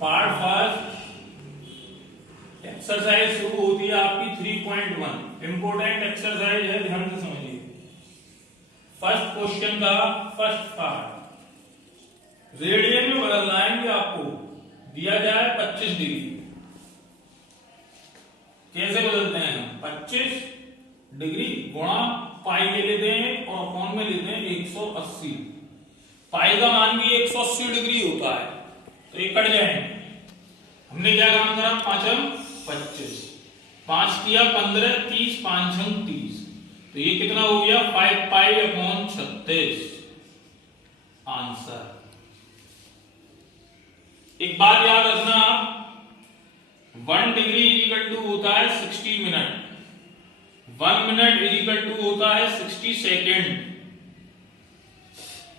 Part first exercise शुरू होती है आपकी 3.1। इंपोर्टेंट एक्सरसाइज है, ध्यान से समझिए। फर्स्ट क्वेश्चन का फर्स्ट पार्ट रेडियन में बदलना है कि आपको दिया जाए 25 डिग्री। कैसे बदलते हैं हम? 25 डिग्री गुणा पाई ले लेते हैं और अपॉन में लेते हैं 180। पाई का मान भी 180 डिग्री होता है, तो ये कट जाएंगे। हमने क्या काम करा? 5 25, 5 किया 15, 30, 5 30, तो ये कितना हो गया? 5 पाई अपॉन 36 आंसर। एक बात याद रखना आप, 1 डिग्री इक्वल टू होता है 60 मिनट, 1 मिनट इक्वल टू होता है 60 सेकेंड,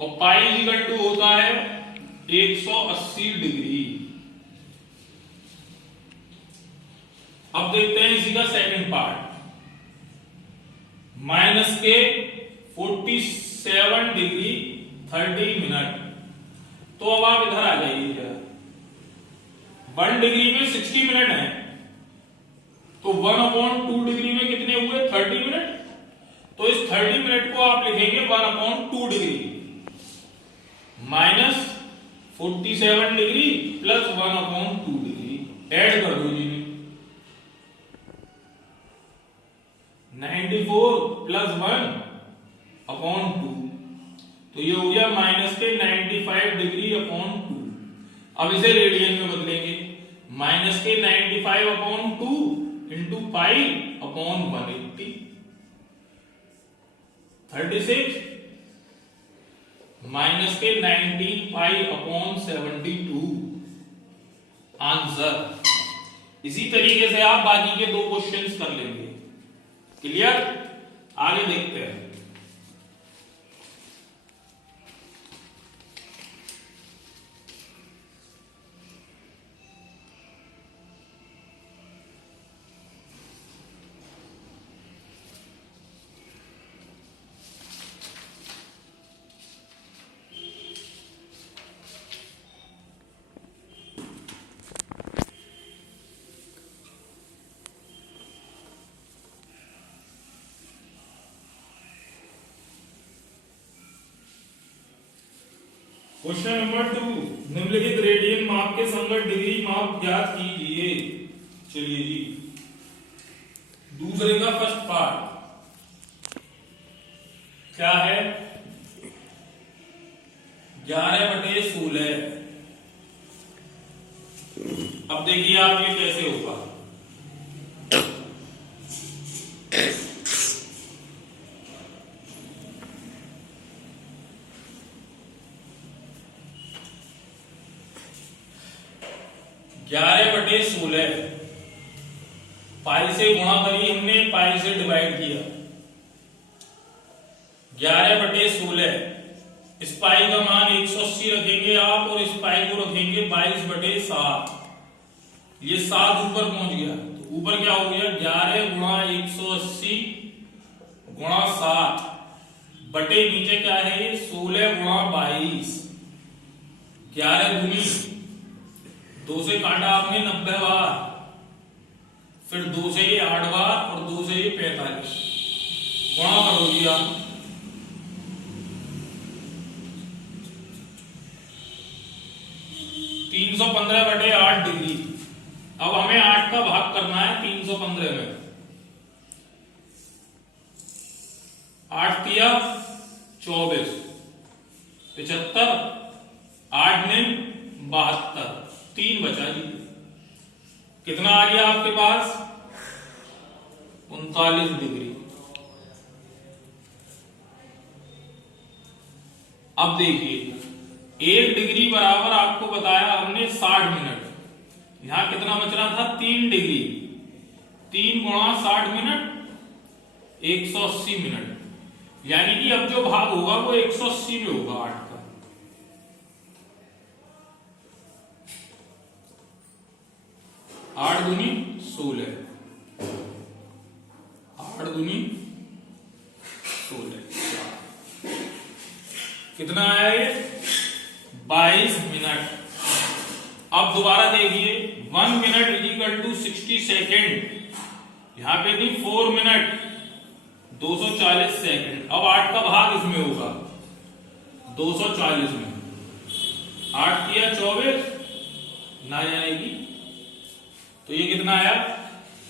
और पाई इक्वल टू होता है 180 डिग्री। अब देखते हैं इसी का सेकंड पार्ट। माइनस के 47 डिग्री 30 मिनट। तो अब आप इधर आ जाइए जरा। 1 डिग्री में 60 मिनट है, तो 1/2 डिग्री में कितने हुए? 30 मिनट। तो इस 30 मिनट को आप लिखेंगे 1/2 degree minus 47 degree plus 1/2 degree. Add कर दो जी, 94 प्लस 1/2, तो ये हो गया माइनस के 95 डिग्री अपॉन 2। अब इसे रेडियन में बदलेंगे। माइनस के 95/2 इंटू पाई अपॉन 180, 36 माइनस के 19 पाई अपॉन 72 आंसर। इसी तरीके से आप बाकी के 2 क्वेश्चंस कर लेंगे। क्लियर? आगे देखते हैं। क्वेश्चन नंबर 2, निम्नलिखित रेडियन माप के संगत डिग्री माप ज्ञात कीजिए। चलिए जी, दूसरे का फर्स्ट पार्ट क्या है? 11/16। अब देखिए आप ये कैसे होगा। ग्यारह बटे 16 पाई से गुणा करी हमने, पाई से डिवाइड किया। 11/16, इस पाई का मान 180 रखेंगे आप, और इस पाई को रखेंगे 22/7। ये 7 ऊपर पहुंच गया, तो ऊपर क्या हो गया? 11 गुणा 180 गुणा 7 बटे नीचे क्या है? 16 गुणा 22। 11 दूनी 2 से काटा आपने 90 बार, फिर 2 से ये 8 बार, और 2 से ये 45। गुणा करो जी आप। 315/8 डिग्री। अब हमें 8 का भाग करना है 315 में। 8 किया 24, 75, 8 में 72, 3 बचा जी। कितना आ गया आपके पास? 39 डिग्री। अब देखिए, 1 डिग्री बराबर आपको बताया हमने 60 मिनट। यहां कितना बच रहा था? 3 डिग्री। 3 गुणा 60 मिनट 180 मिनट। यानी कि अब जो भाग होगा वो 180 में होगा 8 का। 8 दूनी 16, 8 दूनी 16, कितना आया ये? 22 मिनट। अब दोबारा देखिए 1 minute is equal to 60 second, यहां पे थी 4 मिनट 240 सेकेंड। अब 8 का भाग इसमें होगा 240 में, 8 किया 24 ना जाएगी, तो ये कितना आया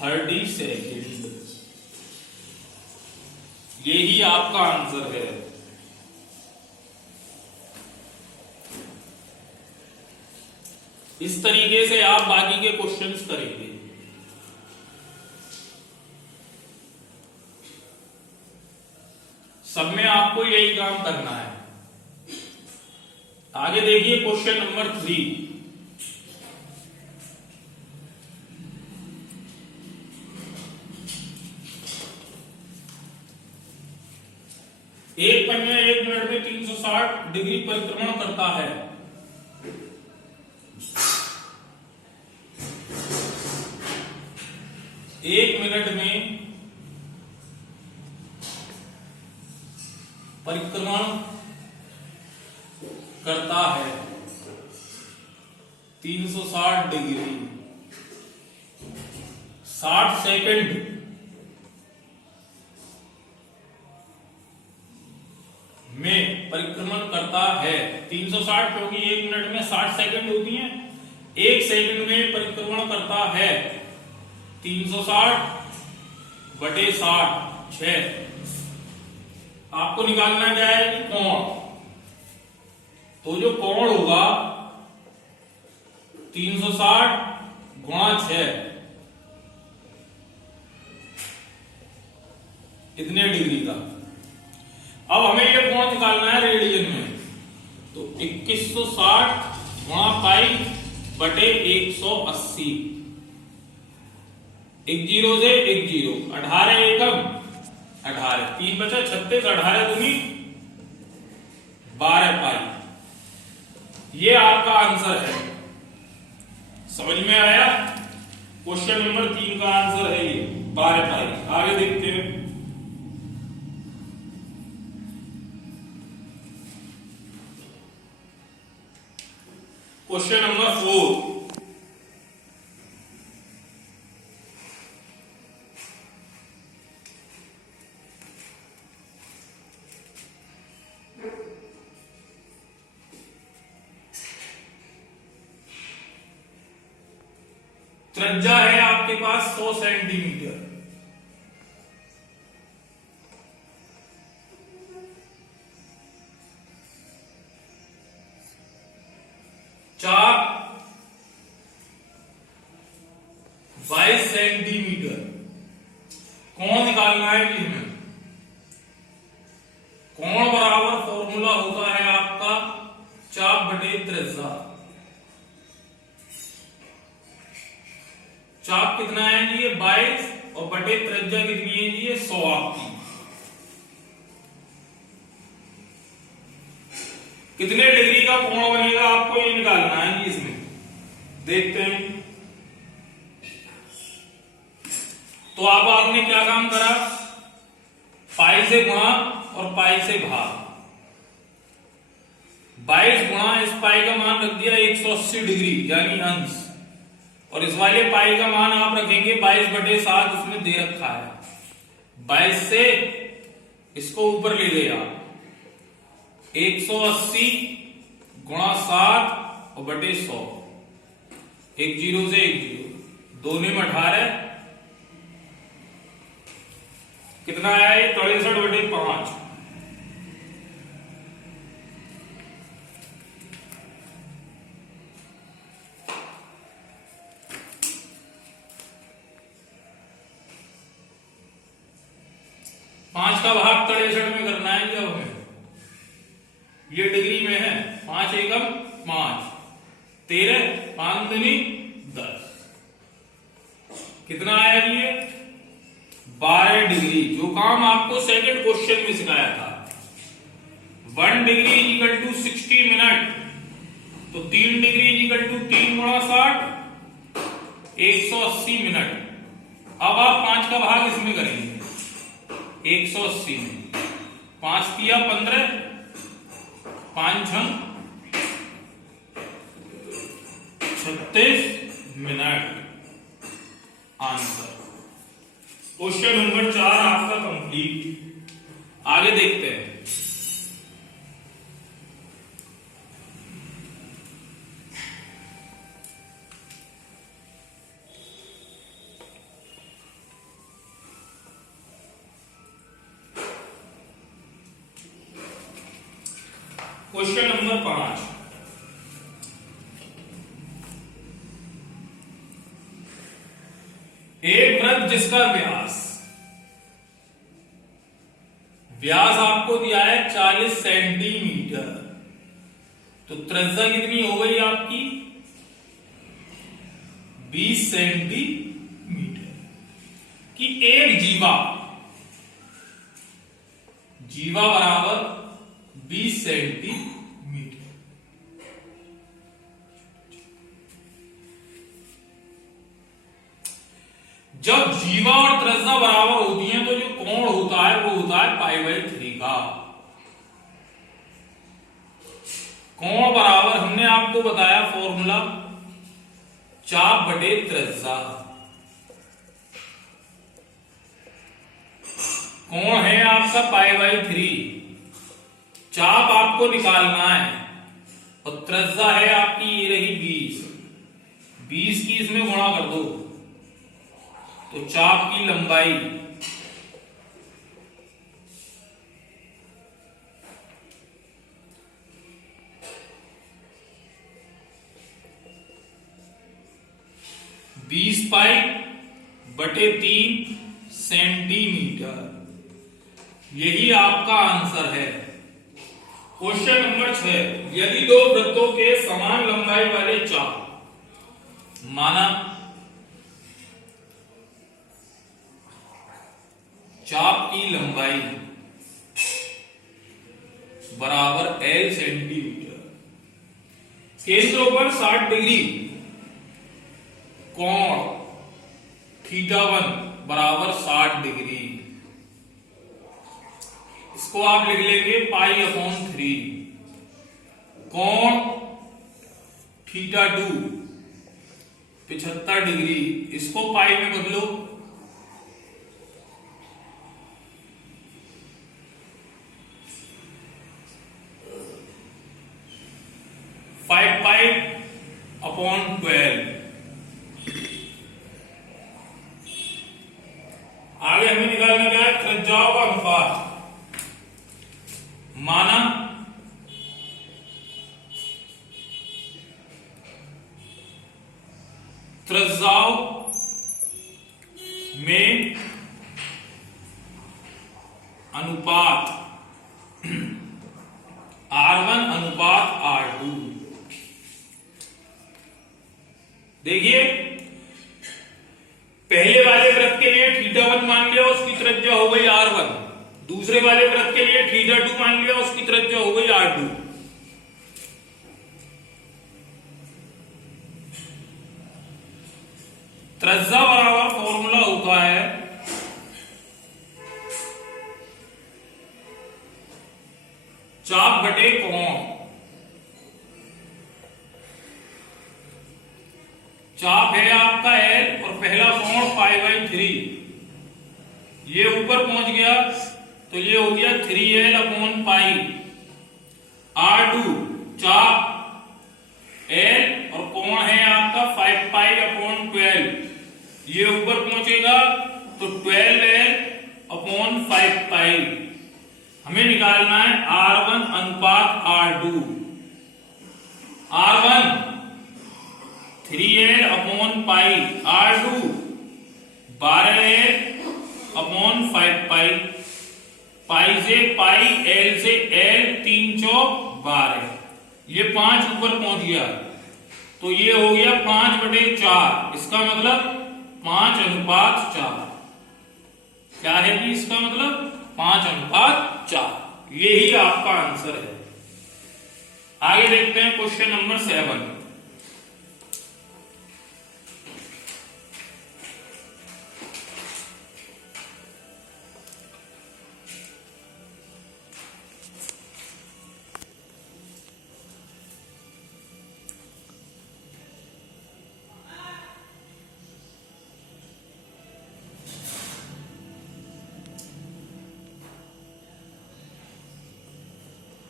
30 सेकेंड। यही आपका आंसर है। इस तरीके से आप बाकी के क्वेश्चंस करेंगे। सब में आपको यही काम करना है। आगे देखिए क्वेश्चन नंबर 3। एक पहिया 1 मिनट में 360 डिग्री परिक्रमण करता है। एक मिनट में परिक्रमण करता है 360 डिग्री, 60 सेकंड में परिक्रमण करता है। 360 क्योंकि 1 मिनट में 60 सेकंड होती हैं, 1 सेकंड में परिक्रमण करता है 360 बटे 60 6। आपको निकालना क्या है कि कोण, तो जो कोण होगा 360 गुणा 6 कितने डिग्री का। अब हमें ये कोण निकालना है रेडियन में, तो 2160 गुणा पाई बटे 180, 1 जीरो से 1 जीरो, 18 एकम 18, 3 बचा 36, 18 दूनी 12 पाई। ये आपका आंसर है। समझ में आया? क्वेश्चन नंबर 3 का आंसर है ये 12 पाई। आगे देखते हैं। Question number 4। त्रिज्या है आपके पास 100 सेंटीमीटर। चाप 22 सेंटीमीटर। कोण निकालना है कि हमें। कोण बराबर फॉर्मूला होता है आपका चाप बटे त्रिज्या। चाप कितना है जी? ये 22 और बटे त्रिज्या कितनी है जी? ये 100 आपकी। कितने डिग्री का कोण बनेगा आपको ये निकालना है जी। इसमें देखते हैं। तो अब आपने क्या काम करा, पाई से गुणा और पाई से भाग। 22 गुणा इस पाई का मान रख दिया 180 डिग्री यानी अंश, और इस वाले पाई का मान आप रखेंगे 22 बटे 7, इसमें दे रखा है। 22 से इसको ऊपर ले गए आप, 180 गुणा 7 और बटे 100, 1 जीरो से 1 जीरो, 2 में 18, कितना आया ये 63 बटे 5। पांच का भाग 63 में करना है जब हमें, ये डिग्री में है। 5 एकम 5, 13, 5 दूनी 10, कितना आया ये 12 डिग्री। जो काम आपको सेकंड क्वेश्चन में सिखाया था, 1 degree is equal to 60 minute, तो 3 डिग्री इज इक्वल टू 3 गुणा 60, 180 मिनट। अब आप 5 का भाग इसमें करेंगे 180 में, 5 किया 15, 5 छंग 36 मिनट। आंसर क्वेश्चन नंबर 4 आपका कंप्लीट। आगे देखते हैं। क्वेश्चन नंबर 5, एक वृत्त जिसका व्यास आपको दिया है 40 सेंटीमीटर, तो त्रिज्या कितनी हो गई आपकी 20 सेंटीमीटर की एक जीवा बराबर 20 सेंटीमीटर। जब जीवा और त्रिज्या बराबर होती हैं तो जो कोण होता है वो होता है π/3 का। कोण बराबर हमने आपको बताया फॉर्मूला चाप बटे त्रिज्या। कोण है आपका π/3, चाप आपको निकालना है और त्रिज्या है आपकी ये रही 20 की इसमें गुणा कर दो तो चाप की लंबाई π/3 सेंटीमीटर। यही आपका आंसर है। क्वेश्चन नंबर 6, यदि दो वृत्तों के समान लंबाई वाले चाप, माना चाप की लंबाई बराबर L सेंटीमीटर, केंद्रों पर 60 डिग्री कोण θ1 बराबर 60 डिग्री, इसको आप लिख लेंगे π/3। कोण θ2 75 डिग्री, इसको पाई में बदलो, π/12। आगे हमें निकालना क्या है त्रिज्याओं का अनुपात। माना त्रिज्याओं में अनुपात R1 अनुपात R2। देखिए पहले वाले वृत्त के लिए θ1 मान लिया, उसकी त्रिज्या हो गई R1। दूसरे वाले वृत्त के लिए θ2 मान लिया, उसकी त्रिज्या हो गई R2। त्रिज्या बराबर फॉर्मूला होता है चाप बटे कोण। चाप है आपका L और पहला कोण π/3। ये ऊपर पहुंच गया तो ये हो गया 3L/π। R2 चाप L और कोण है आपका 5π/12। ये ऊपर पहुंचेगा तो 12L/5π। हमें निकालना है R1 अनुपात R2। R1 3L/π, R2 12L/5π। पाई से पाई, L से L, 3 चौक 12। ये 5 ऊपर पहुंच गया तो ये हो गया 5/4। इसका मतलब 5:4। क्या है कि इसका मतलब 5:4। यही आपका आंसर है। आगे देखते हैं क्वेश्चन नंबर 7।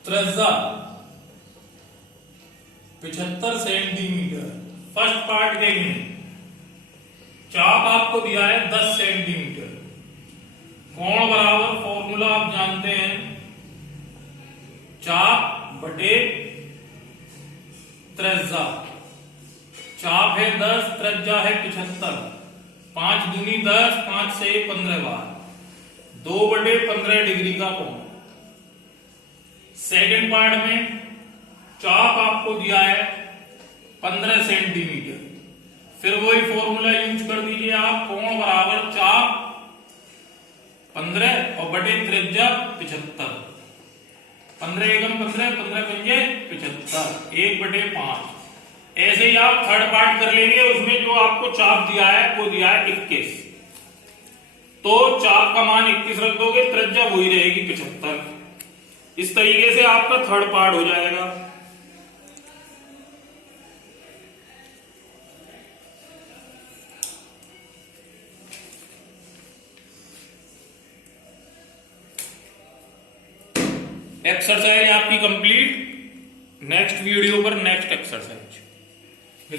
त्रिज्या 75 सेंटीमीटर। फर्स्ट पार्ट देखेंगे, चाप आपको दिया है 10 सेंटीमीटर। कोण बराबर फॉर्मूला आप जानते हैं, चाप बटे त्रिज्या। चाप है 10, त्रिज्या है 75। 5 दूनी 10, 5 से 15 बार, 2/15 डिग्री का कोण। सेकंड पार्ट में चाप आपको दिया है 15 सेंटीमीटर। फिर वही फॉर्मूला यूज कर दीजिए आप, कोण बराबर चाप 15 और बटे त्रिज्या 75। 15 एकम 15, 15 पंजे 75, 1/5। ऐसे ही आप थर्ड पार्ट कर लेंगे, उसमें जो आपको चाप दिया है वो दिया है 21, तो चाप का मान 21 रख दोगे, त्रिज्या वही रहेगी 75। इस तरीके से आपका थर्ड पार्ट हो जाएगा। एक्सरसाइज आपकी कंप्लीट। नेक्स्ट वीडियो पर नेक्स्ट एक्सरसाइज।